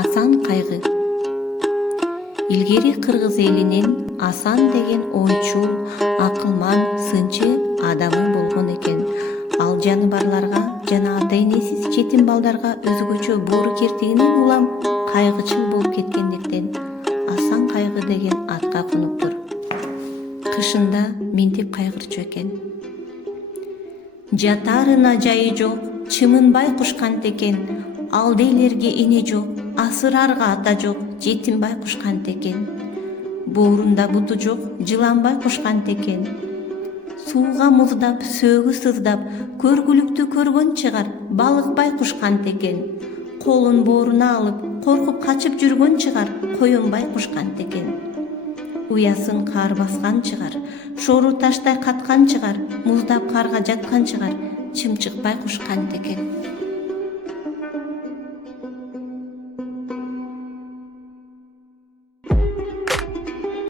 Асан кайгы. Илгери кыргыз элинин Асан деген ойчул, акылман, сынчы адамы болгон экен. Ал жаныбарларга жана ата-энесиз жетим балдарга өзгөчө бууру кертигинен улам кайгычыл болуп кеткендиктен Асан кайгы деген атка конуптур. Кышында минтип кайгырчу экен. Жатарына жайы жок, чымынбай кушкан текен, алдейлерге эне жок, асырарга ата жок, жетимбай кушкан текен. Боорунда буту жок, жыланбай кушкан текен. Сууга муздап, сөөгү сыздап, көргүлүктү көргөн чыгар, балыкбай кушкан текен. Колун бооруна алып, коркуп качып жүргөн чыгар, коёнбай кушкан текен. Уясын кар баскан чыгар, шору таштай каткан чыгар, муздап карга жаткан чыгар, чымчыкбай кушкан текен.